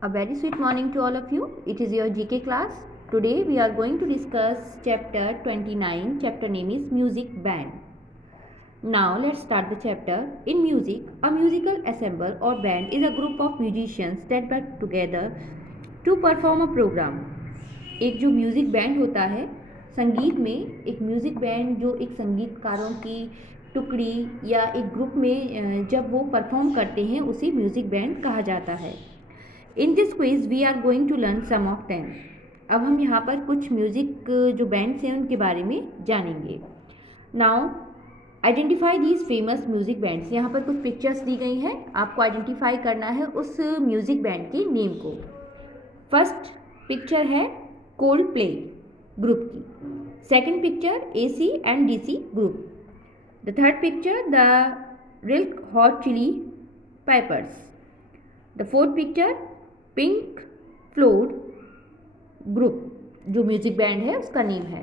A very sweet morning to all of you. It is your GK class. Today we are going to discuss chapter 29. Chapter name is Music Band. Now let's start the chapter. In music, a musical ensemble or band is a group of musicians that work together to perform a program. एक जो music band होता है संगीत में, एक music band जो एक संगीतकारों की टुकड़ी या एक ग्रुप में जब वो परफॉर्म करते हैं उसे म्यूज़िक बैंड कहा जाता है. In this quiz we are going to learn some of them. अब हम यहाँ पर कुछ म्यूज़िक जो बैंड्स हैं उनके बारे में जानेंगे. Now identify these famous music bands. यहाँ पर कुछ पिक्चर्स दी गई हैं, आपको आइडेंटिफाई करना है उस म्यूज़िक बैंड के नेम को. फर्स्ट पिक्चर है कोल्ड प्ले ग्रुप की. Second picture AC and DC group. The third picture the red hot chili peppers. The fourth picture Pink Floyd group जो म्यूजिक बैंड है उसका नेम है.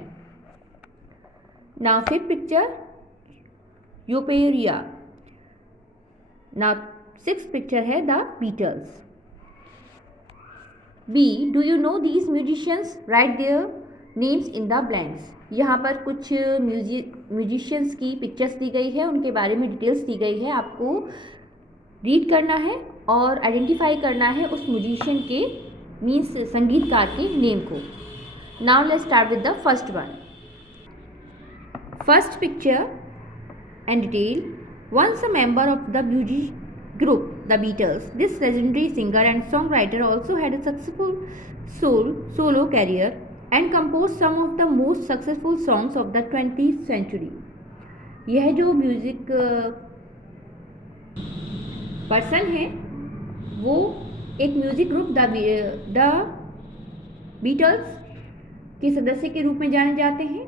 Now fifth picture Euphoria. Now sixth picture है the Beatles. B do you know these musicians, write their names in the blanks. यहाँ पर कुछ musicians की pictures दी गई है, उनके बारे में डिटेल्स दी गई है. आपको रीड करना है और आइडेंटिफाई करना है उस म्यूजिशियन के मीन्स संगीतकार के नेम को. Now let's start with the first one. First picture and detail. Once a member of the music group the Beatles, this legendary singer and songwriter also had a successful solo career and composed some of the most successful songs of the 20th century. यह जो music person है वो एक music group the Beatles के सदस्य के रूप में जाने जाते हैं.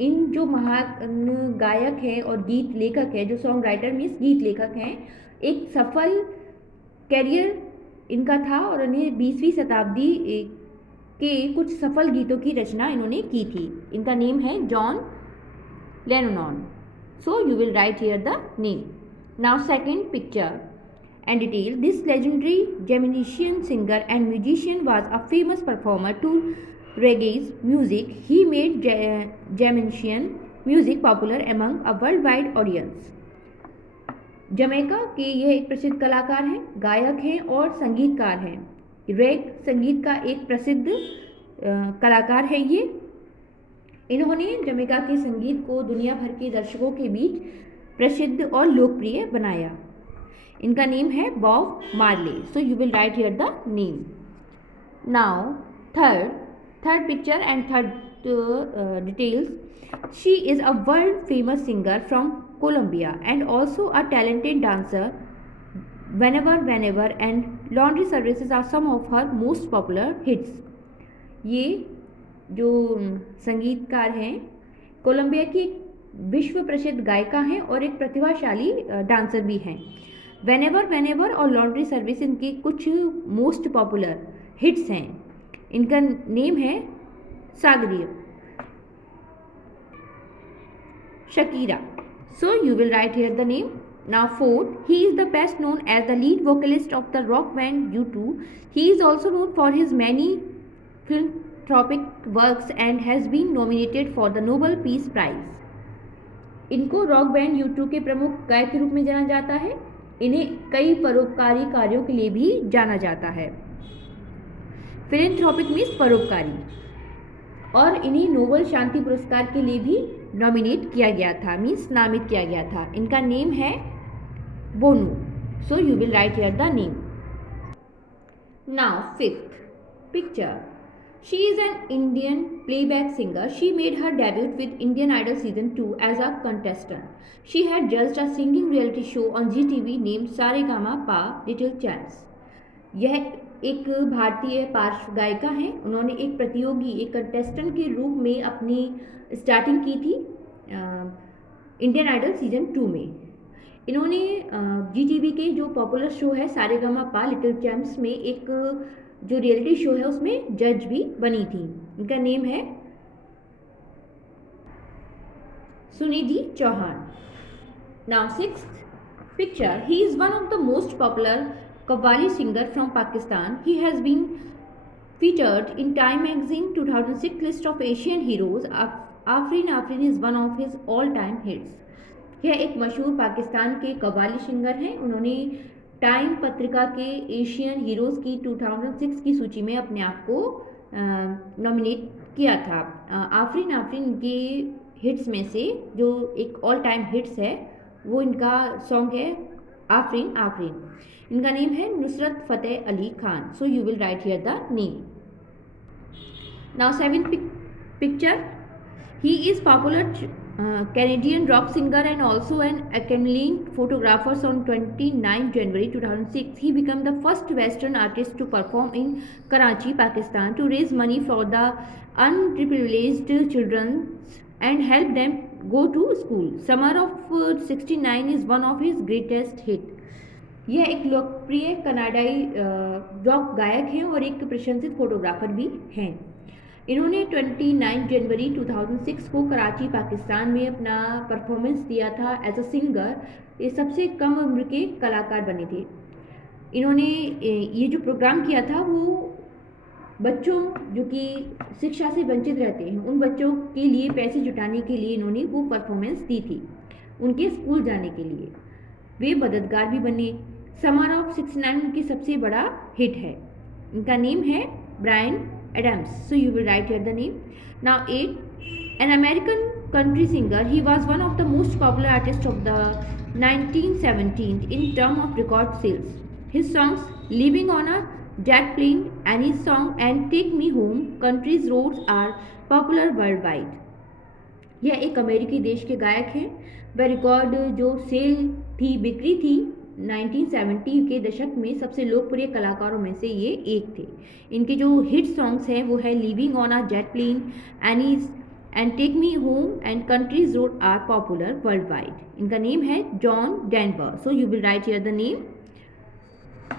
इन जो महान गायक हैं और गीत लेखक हैं, जो सॉन्ग राइटर मीन्स गीत लेखक हैं, एक सफल कैरियर इनका था और इन्हें 20वीं शताब्दी के कुछ सफल गीतों की रचना इन्होंने की थी. इनका नेम है John Lennon. So you will write here the name. Now second picture and detail. This legendary Jamaican singer and musician was a famous performer to reggae music. He made Jamaican music popular among a worldwide audience. Jamaica के यह एक प्रसिद्ध कलाकार हैं, गायक हैं और संगीतकार हैं. रैग संगीत का एक प्रसिद्ध कलाकार है ये. इन्होंने जमैका के संगीत को दुनिया भर के दर्शकों के बीच प्रसिद्ध और लोकप्रिय बनाया. इनका नेम है Bob Marley. So you will write here the name. Now third picture and third details. She is a world famous singer from Colombia and also a talented dancer. Whenever and Laundry Services are some of her most popular hits. ये जो संगीतकार हैं Colombia की विश्व प्रसिद्ध गायिका हैं और एक प्रतिभाशाली डांसर भी हैं. Whenever और लॉन्ड्री सर्विस इनके कुछ मोस्ट पॉपुलर हिट्स हैं. इनका नेम है सागरिया Shakira. So you will write here the name. Now fourth, he is the best known as the lead vocalist of the rock band U2. He is also known for his many philanthropic works and has been nominated for the Nobel Peace Prize. इनको rock band U2 के प्रमुख गायक के रूप में जाना जाता है. इन्हें कई परोपकारी कार्यों के लिए भी जाना जाता है. फिलेंथ्रोपिक मीन्स परोपकारी. और इन्हें नोबेल शांति पुरस्कार के लिए भी नॉमिनेट किया गया था, मीन्स नामित किया गया था. इनका नेम है Bono. So you will write here the name. Now fifth picture. She is an Indian playback singer. She made her debut with Indian Idol season 2 as a contestant. She had judged a singing reality show on GTV named Sa Re Ga Ma Pa little champs. यह एक भारतीय पार्श्व गायिका हैं. उन्होंने एक प्रतियोगी, एक कंटेस्टेंट के रूप में अपनी स्टार्टिंग की थी इंडियन आइडल सीजन 2 में. इन्होंने GTV के जो पॉपुलर शो है सारेगामा पा लिटिल चैम्प्स में एक जो रियलिटी शो है उसमें जज भी बनी थी. इनका नेम है Sunidhi Chauhan. Now sixth picture. He is one of the most popular Qawwali singer from Pakistan. He has been featured in Time Magazine 2006 list of Asian heroes. Afrin Afrin is one of his all-time hits. यह एक मशहूर पाकिस्तान के qawwali singer हैं. उन्होंने time पत्रिका के Asian heroes की 2006 की सूची में अपने आप को नॉमिनेट किया था. आफरीन आफरीन के हिट्स में से जो एक ऑल टाइम हिट्स है वो इनका सॉन्ग है आफरीन आफरीन. इनका नेम है नुसरत फ़तेह अली खान. सो you will write here the name. Now seventh picture. He is popular Canadian rock singer and also an acclaimed photographer. On 29 January 2006, he became the first Western artist to perform in Karachi, Pakistan, to raise money for the underprivileged children and help them go to school. Summer of 69 is one of his greatest hit. यह एक लोकप्रिय कनाडाई rock गायक हैं और एक प्रशंसित photographer भी हैं. इन्होंने 29 जनवरी 2006 को कराची पाकिस्तान में अपना परफॉर्मेंस दिया था एज अ सिंगर. ये सबसे कम उम्र के कलाकार बने थे. इन्होंने ये जो प्रोग्राम किया था वो बच्चों जो कि शिक्षा से वंचित रहते हैं उन बच्चों के लिए पैसे जुटाने के लिए इन्होंने वो परफॉर्मेंस दी थी उनके स्कूल जाने के लिए. वे मददगार भी बने. समर ऑफ 69 उनकी सबसे बड़ा हिट है. इनका नेम है Brian Adams. So you will write here the name. Now 8. An American country singer. He was one of the most popular artists of the 1970s in terms of record sales. His songs "Living on a Jet Plane" and his song "And Take Me Home" Country's Roads are popular worldwide. यह एक अमेरिकी देश के गायक हैं. वह record जो cell थी बिक्री थी 1970 के दशक में सबसे लोकप्रिय कलाकारों में से ये एक थे. इनके जो हिट सॉन्ग्स हैं वो है living on a jet plane, Annie's and take me home and countries road are popular world wide. इनका नेम है John Denver. So you will write here the name.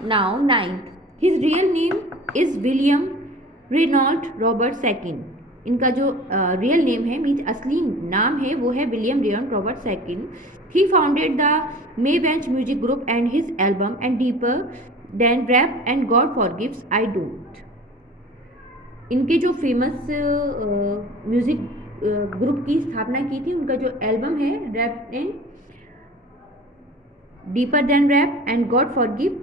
Now 9th. His real name is William Reynold Robert second. इनका जो real name है means असली नाम है वो है William Reynold Robert second. He founded the Maybench music group and his album and Deeper Than Rap and God Forgives I Don't. इनके जो फेमस म्यूजिक ग्रुप की स्थापना की थी उनका जो एल्बम है rap and deeper than rap and God forgive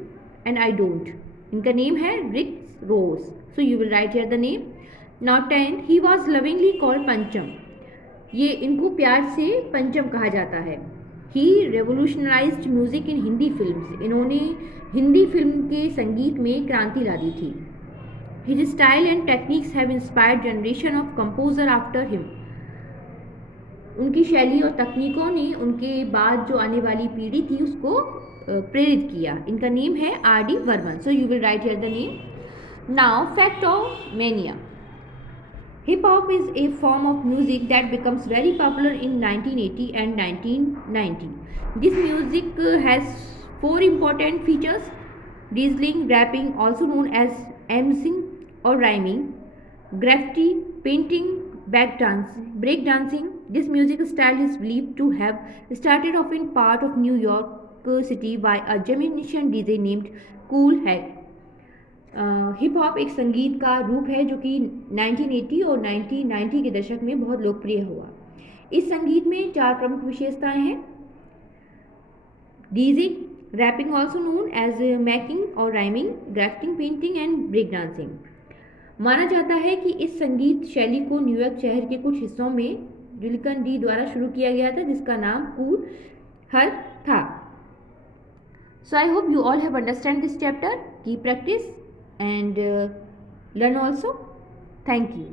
and I don't. इनका नेम है Rick Ross. So you will write here the name. Now 10. He was lovingly called Pancham. ये इनको प्यार से पंचम कहा जाता है. He revolutionized music in Hindi films. इन्होंने हिंदी फिल्म के संगीत में क्रांति ला दी थी. His style and techniques have inspired generation of composer after him. उनकी शैली और तकनीकों ने उनके बाद जो आने वाली पीढ़ी थी उसको प्रेरित किया. इनका नेम है R.D. Varman. So you will write here the name. Now fact of mania. Hip hop is a form of music that becomes very popular in 1980 and 1990. This music has 4 important features: drizzling, rapping, also known as emceeing or rhyming, graffiti, painting, break dancing. This music style is believed to have started off in part of New York City by a Jamaican DJ named Kool Herc. Hip hop एक संगीत का रूप है जो कि 1980 और 1990 के दशक में बहुत लोकप्रिय हुआ. इस संगीत में 4 प्रमुख विशेषताएं हैं: DJ, rapping also known as MCing और rhyming, graffiting, painting and break dancing. माना जाता है कि इस संगीत शैली को न्यूयॉर्क शहर के कुछ हिस्सों में विल्सन डी द्वारा शुरू किया गया था जिसका नाम कूल हर्क था. So I hope you all have understand this chapter. Keep practice and learn also. Thank you.